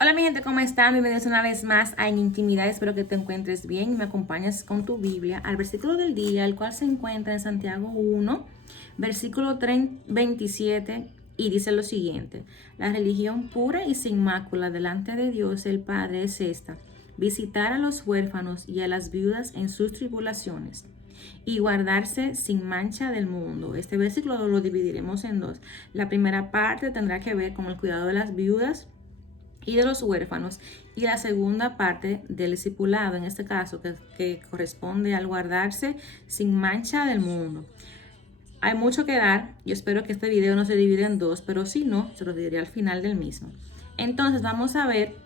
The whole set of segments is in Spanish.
Hola mi gente, ¿cómo están? Bienvenidos una vez más a En Intimidad. Espero que te encuentres bien y me acompañes con tu Biblia al versículo del día, el cual se encuentra en Santiago 1, versículo 27, y dice lo siguiente: la religión pura y sin mácula delante de Dios el Padre es esta: visitar a los huérfanos y a las viudas en sus tribulaciones y guardarse sin mancha del mundo. Este versículo lo dividiremos en dos. La primera parte tendrá que ver con el cuidado de las viudas y de los huérfanos, y la segunda parte del discipulado, en este caso, que corresponde al guardarse sin mancha del mundo. Hay mucho que dar. Yo espero que este video no se divida en dos, pero si no, se lo diré al final del mismo. Entonces vamos a ver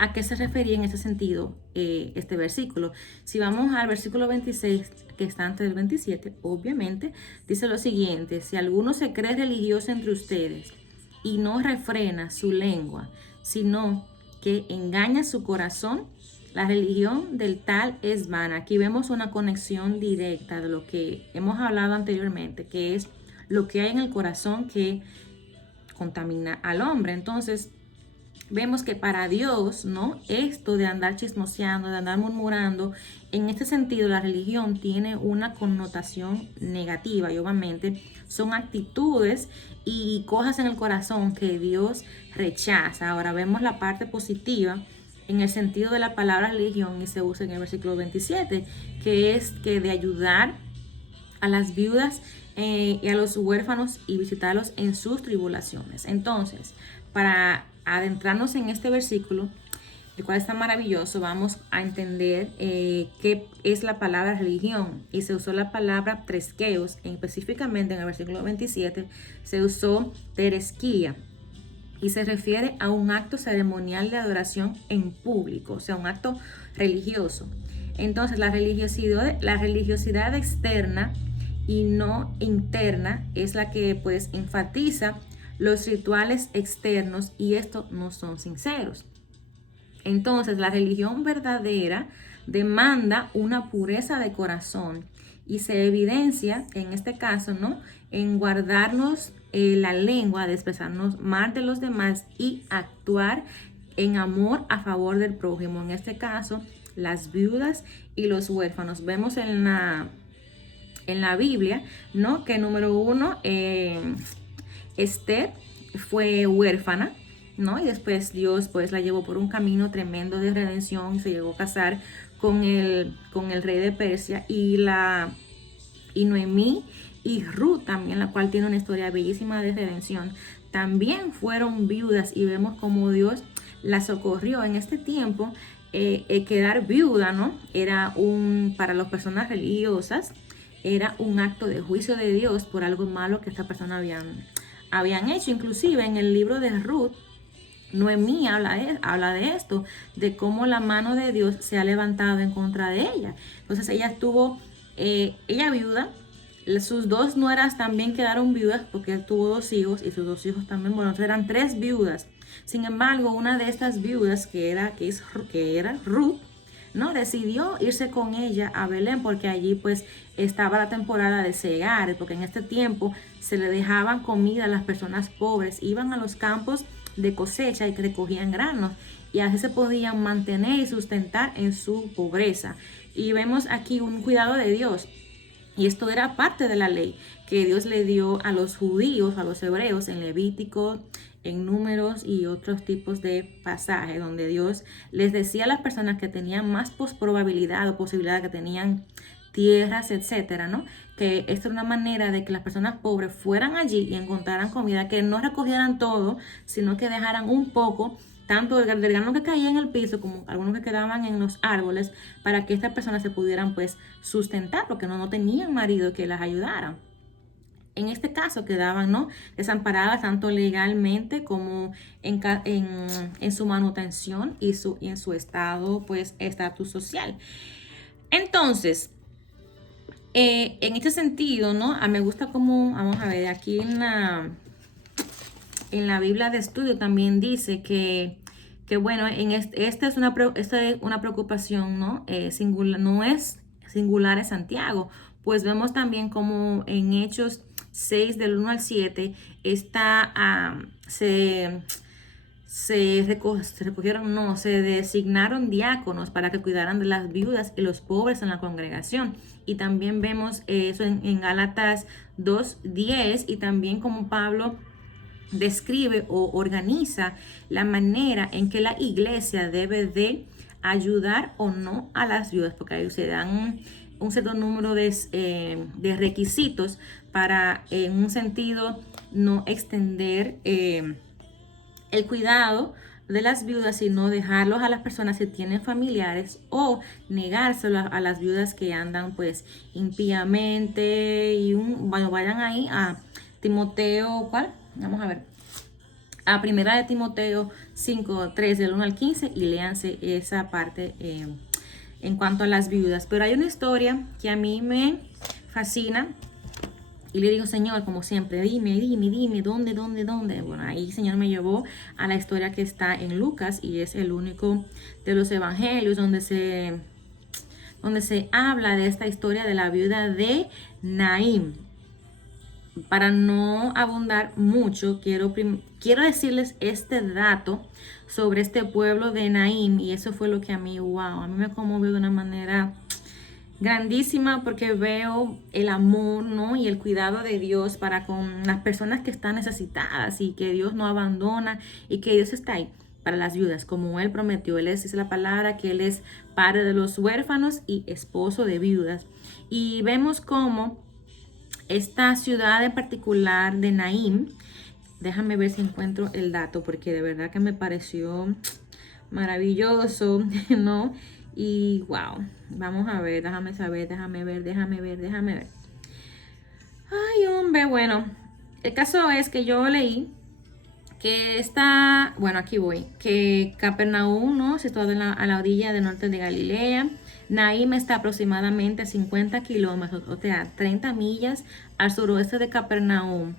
a qué se refería en ese sentido este versículo. Si vamos al versículo 26, que está antes del 27, obviamente, dice lo siguiente: si alguno se cree religioso entre ustedes y no refrena su lengua, sino que engaña su corazón, la religión del tal es vana. Aquí vemos una conexión directa de lo que hemos hablado anteriormente, que es lo que hay en el corazón que contamina al hombre. Entonces, vemos que para Dios, ¿no? Esto de andar chismoseando, de andar murmurando, en este sentido la religión tiene una connotación negativa, y obviamente son actitudes y cosas en el corazón que Dios rechaza. Ahora vemos la parte positiva en el sentido de la palabra religión, y se usa en el versículo 27, que es que de ayudar a las viudas y a los huérfanos y visitarlos en sus tribulaciones. Entonces, para adentrarnos en este versículo, el cual está maravilloso, vamos a entender qué es la palabra religión. Y se usó la palabra tresqueos, específicamente en el versículo 27 se usó teresquía, y se refiere a un acto ceremonial de adoración en público, o sea, un acto religioso. Entonces, la religiosidad externa y no interna es la que pues enfatiza los rituales externos, y estos no son sinceros. Entonces, la religión verdadera demanda una pureza de corazón, y se evidencia en este caso, ¿no?, en guardarnos la lengua, de expresarnos mal de los demás y actuar en amor a favor del prójimo. En este caso, las viudas y los huérfanos. Vemos en la Biblia, ¿no?, que número uno, Esther fue huérfana, ¿no? Y después Dios pues la llevó por un camino tremendo de redención, y se llegó a casar con el rey de Persia, y Noemí y Ruth también, la cual tiene una historia bellísima de redención, también fueron viudas, y vemos cómo Dios las socorrió. En este tiempo, quedar viuda, ¿no?, era para las personas religiosas, era un acto de juicio de Dios por algo malo que esta persona habían hecho. Inclusive en el libro de Ruth, Noemí habla de esto, de cómo la mano de Dios se ha levantado en contra de ella. Entonces ella estuvo, ella viuda, sus dos nueras también quedaron viudas, porque él tuvo dos hijos, y sus dos hijos también, bueno, eran tres viudas. Sin embargo, una de estas viudas, que era Ruth, ¿no?, decidió irse con ella a Belén, porque allí pues estaba la temporada de cegar, porque en este tiempo se le dejaban comida a las personas pobres, iban a los campos de cosecha y que recogían granos, y así se podían mantener y sustentar en su pobreza. Y vemos aquí un cuidado de Dios, y esto era parte de la ley que Dios le dio a los judíos, a los hebreos, en Levítico, en Números y otros tipos de pasajes, donde Dios les decía a las personas que tenían más probabilidad o posibilidad, que tenían tierras, etcétera, ¿no?, que esto era una manera de que las personas pobres fueran allí y encontraran comida, que no recogieran todo, sino que dejaran un poco, tanto del grano que caía en el piso como algunos que quedaban en los árboles, para que estas personas se pudieran pues sustentar, porque no tenían marido que las ayudaran. En este caso quedaban, ¿no?, desamparadas tanto legalmente como en su manutención y en su estado, pues, estatus social. Entonces, en este sentido, ¿no?, me gusta como, vamos a ver, aquí en la Biblia de estudio también dice que bueno, esta es una preocupación, ¿no?, singular, no es singular en Santiago, pues vemos también como en Hechos 6 del 1 al 7 está, se recogieron, no, se designaron diáconos para que cuidaran de las viudas y los pobres en la congregación. Y también vemos eso en Gálatas 2:10, y también como Pablo describe o organiza la manera en que la iglesia debe de ayudar o no a las viudas, porque ahí se dan un cierto número de requisitos para, en un sentido, no extender el cuidado de las viudas, sino dejarlos a las personas que tienen familiares, o negárselo a las viudas que andan pues impíamente. Y bueno, vayan ahí a Timoteo, ¿cuál? Vamos a ver. A primera de Timoteo 5:3 del 1 al 15, y léanse esa parte en cuanto a las viudas. Pero hay una historia que a mí me fascina. Y le digo, Señor, como siempre, dime, ¿dónde? Bueno, ahí el Señor me llevó a la historia que está en Lucas, y es el único de los evangelios donde se habla de esta historia de la viuda de Naín. Para no abundar mucho, quiero decirles este dato sobre este pueblo de Naín, y eso fue lo que a mí me conmovió de una manera grandísima, porque veo el amor, ¿no? Y el cuidado de Dios para con las personas que están necesitadas, y que Dios no abandona, y que Dios está ahí para las viudas, como Él prometió. Él dice la palabra que Él es padre de los huérfanos y esposo de viudas. Y vemos cómo esta ciudad en particular de Naín, déjame ver si encuentro el dato, porque de verdad que me pareció maravilloso, ¿no? Y wow, vamos a ver, déjame ver. Ay, hombre, bueno, el caso es que yo leí que aquí voy, que Capernaum, ¿no?, situado a la orilla del norte de Galilea. Naín está aproximadamente a 50 kilómetros, o sea, 30 millas al suroeste de Capernaum,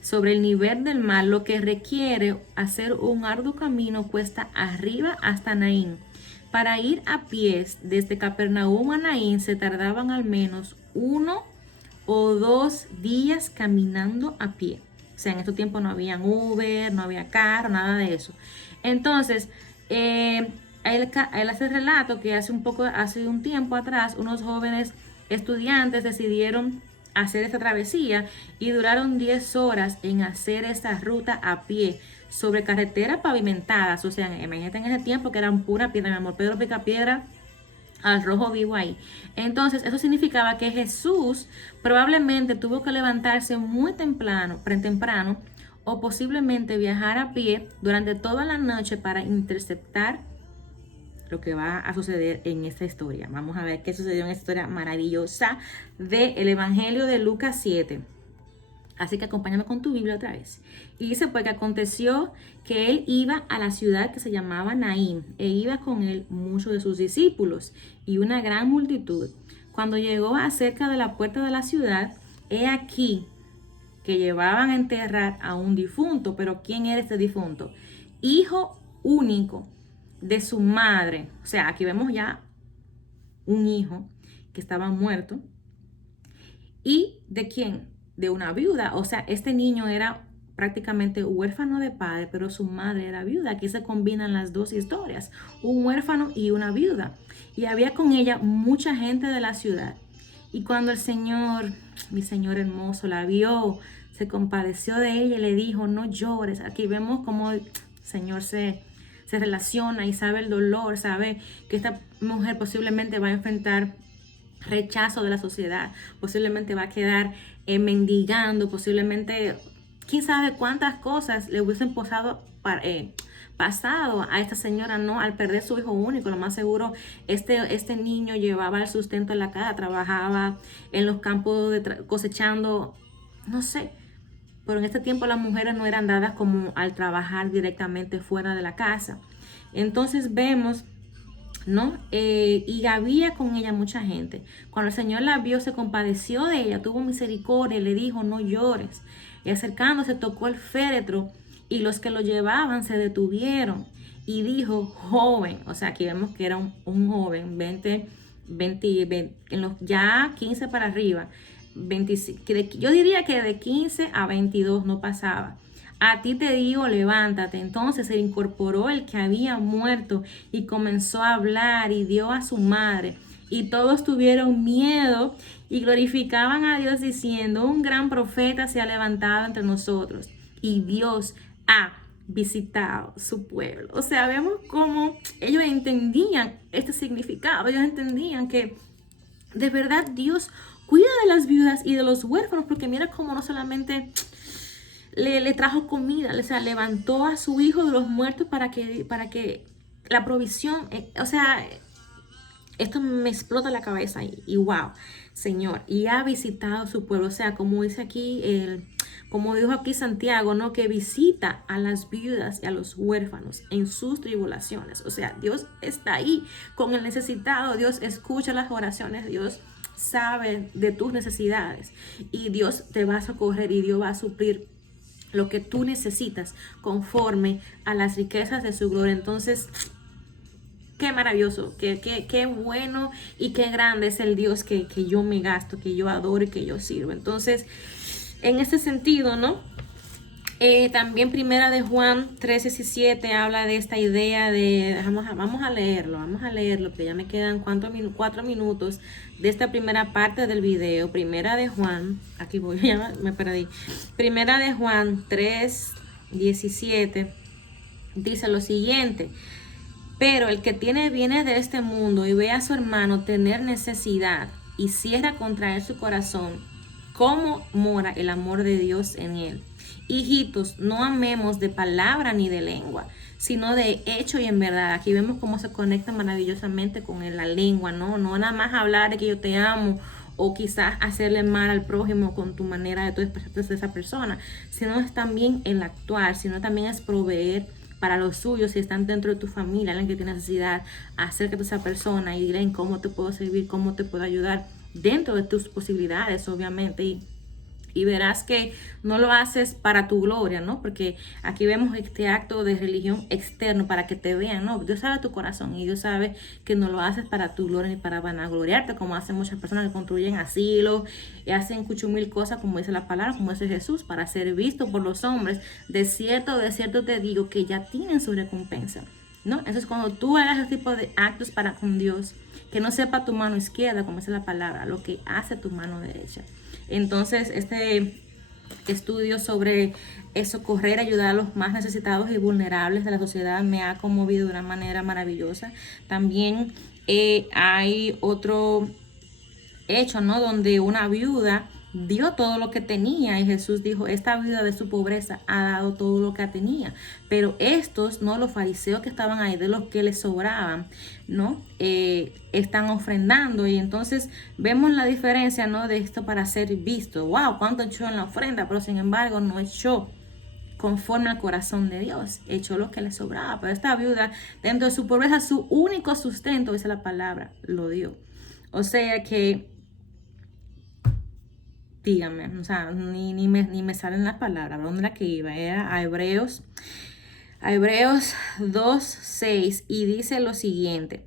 sobre el nivel del mar, lo que requiere hacer un arduo camino cuesta arriba hasta Naín. Para ir a pies desde Capernaum a Naín se tardaban al menos 1 o 2 días caminando a pie. O sea, en estos tiempos no había Uber, no había carro, nada de eso. Entonces, él hace el relato que hace un tiempo atrás, unos jóvenes estudiantes decidieron hacer esta travesía, y duraron 10 horas en hacer esta ruta a pie sobre carreteras pavimentadas. O sea, imagínate en ese tiempo que eran pura piedra, mi amor, Pedro pica piedra al rojo vivo ahí. Entonces, eso significaba que Jesús probablemente tuvo que levantarse muy temprano, o posiblemente viajar a pie durante toda la noche para interceptar lo que va a suceder en esta historia. Vamos a ver qué sucedió en esta historia maravillosa del Evangelio de Lucas 7. Así que acompáñame con tu Biblia otra vez. Y dice pues que aconteció que él iba a la ciudad que se llamaba Naín, e iba con él muchos de sus discípulos y una gran multitud. Cuando llegó acerca de la puerta de la ciudad, he aquí que llevaban a enterrar a un difunto. Pero ¿quién era este difunto? Hijo único de su madre. O sea, aquí vemos ya un hijo que estaba muerto. ¿Y de quién? De una viuda. O sea, este niño era prácticamente huérfano de padre, pero su madre era viuda. Aquí se combinan las dos historias, un huérfano y una viuda. Y había con ella mucha gente de la ciudad. Y cuando el Señor, mi Señor hermoso, la vio, se compadeció de ella y le dijo, no llores. Aquí vemos cómo el Señor se relaciona y sabe el dolor, sabe que esta mujer posiblemente va a enfrentar rechazo de la sociedad, posiblemente va a quedar mendigando, posiblemente quién sabe cuántas cosas le hubiesen pasado a esta señora, ¿no? Al perder su hijo único. Lo más seguro, este niño llevaba el sustento en la casa, trabajaba en los campos cosechando, no sé. Pero en este tiempo las mujeres no eran dadas como al trabajar directamente fuera de la casa. Entonces vemos, ¿no? Y había con ella mucha gente. Cuando el Señor la vio, se compadeció de ella, tuvo misericordia y le dijo, no llores. Y acercándose, tocó el féretro, y los que lo llevaban se detuvieron. Y dijo, joven, o sea, aquí vemos que era un joven, 20, en los ya 15 para arriba, 25, yo diría que de 15 a 22 no pasaba. A ti te digo, levántate. Entonces se incorporó el que había muerto y comenzó a hablar y dio a su madre. Y todos tuvieron miedo y glorificaban a Dios diciendo, un gran profeta se ha levantado entre nosotros y Dios ha visitado su pueblo. O sea, vemos cómo ellos entendían este significado. Ellos entendían que de verdad Dios cuida de las viudas y de los huérfanos, porque mira cómo no solamente le trajo comida, o sea, levantó a su hijo de los muertos para que la provisión, o sea, esto me explota la cabeza y wow, Señor, y ha visitado su pueblo, o sea, como dice aquí, como dijo aquí Santiago, ¿no? Que visita a las viudas y a los huérfanos en sus tribulaciones, o sea, Dios está ahí con el necesitado, Dios escucha las oraciones, Dios sabe de tus necesidades y Dios te va a socorrer y Dios va a suplir lo que tú necesitas conforme a las riquezas de su gloria. Entonces, qué maravilloso, qué bueno y qué grande es el Dios que yo me gasto, que yo adoro y que yo sirvo. Entonces, en ese sentido, ¿no? También Primera de Juan 3:17 habla de esta idea de, vamos a leerlo, que ya me quedan 4 minutos de esta primera parte del video. Primera de Juan, aquí voy, ya me perdí. Primera de Juan 3:17 dice lo siguiente. Pero el que tiene bienes de este mundo y ve a su hermano tener necesidad y cierra contra él su corazón, ¿cómo mora el amor de Dios en él? Hijitos, no amemos de palabra ni de lengua, sino de hecho y en verdad. Aquí vemos cómo se conecta maravillosamente con la lengua, ¿no? No nada más hablar de que yo te amo o quizás hacerle mal al prójimo con tu manera de tú expresarte de esa persona, sino es también el actuar, sino también es proveer para los suyos, si están dentro de tu familia, alguien que tiene necesidad, acércate a esa persona y dile en cómo te puedo servir, cómo te puedo ayudar dentro de tus posibilidades, obviamente, y verás que no lo haces para tu gloria, ¿no? Porque aquí vemos este acto de religión externo para que te vean, ¿no? Dios sabe tu corazón y Dios sabe que no lo haces para tu gloria ni para vanagloriarte, como hacen muchas personas que construyen asilos y hacen cuchumil cosas, como dice la palabra, como dice Jesús, para ser visto por los hombres. De cierto te digo que ya tienen su recompensa, ¿no? Entonces, cuando tú hagas ese tipo de actos para con Dios, que no sepa tu mano izquierda, como dice la palabra, lo que hace tu mano derecha. Entonces, este estudio sobre socorrer, ayudar a los más necesitados y vulnerables de la sociedad me ha conmovido de una manera maravillosa. También hay otro hecho, ¿no? Donde una viuda dio todo lo que tenía y Jesús dijo, esta viuda de su pobreza ha dado todo lo que tenía, pero estos, ¿no? Los fariseos que estaban ahí, de los que les sobraban, ¿no? Están ofrendando y entonces vemos la diferencia, ¿no? De esto para ser visto. Wow, cuánto echó en la ofrenda, pero sin embargo no echó conforme al corazón de Dios, echó lo que le sobraba, pero esta viuda dentro de su pobreza, su único sustento, dice la palabra, lo dio. O sea que dígame, o sea, ni me salen las palabras. ¿Dónde era que iba? Era a Hebreos 2:6 y dice lo siguiente.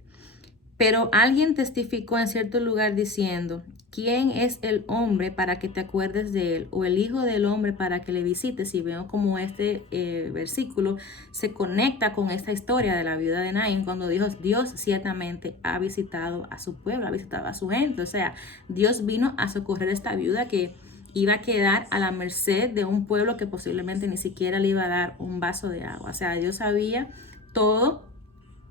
Pero alguien testificó en cierto lugar diciendo, ¿quién es el hombre para que te acuerdes de él? O el hijo del hombre para que le visites. Y veo como este versículo se conecta con esta historia de la viuda de Naín, cuando dijo, Dios ciertamente ha visitado a su pueblo, ha visitado a su gente. O sea, Dios vino a socorrer a esta viuda que iba a quedar a la merced de un pueblo que posiblemente ni siquiera le iba a dar un vaso de agua. O sea, Dios sabía todo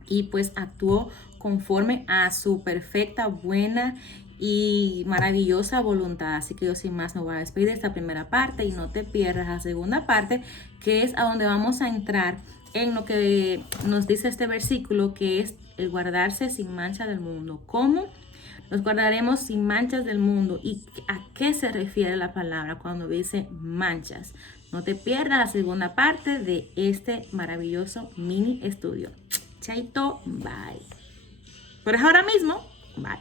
y pues actuó conforme a su perfecta, buena y maravillosa voluntad. Así que yo sin más me voy a despedir de esta primera parte y no te pierdas la segunda parte, que es a donde vamos a entrar en lo que nos dice este versículo, que es el guardarse sin mancha del mundo. ¿Cómo nos guardaremos sin manchas del mundo? ¿Y a qué se refiere la palabra cuando dice manchas? No te pierdas la segunda parte de este maravilloso mini estudio. Chaito, bye. Por ahora mismo, bye.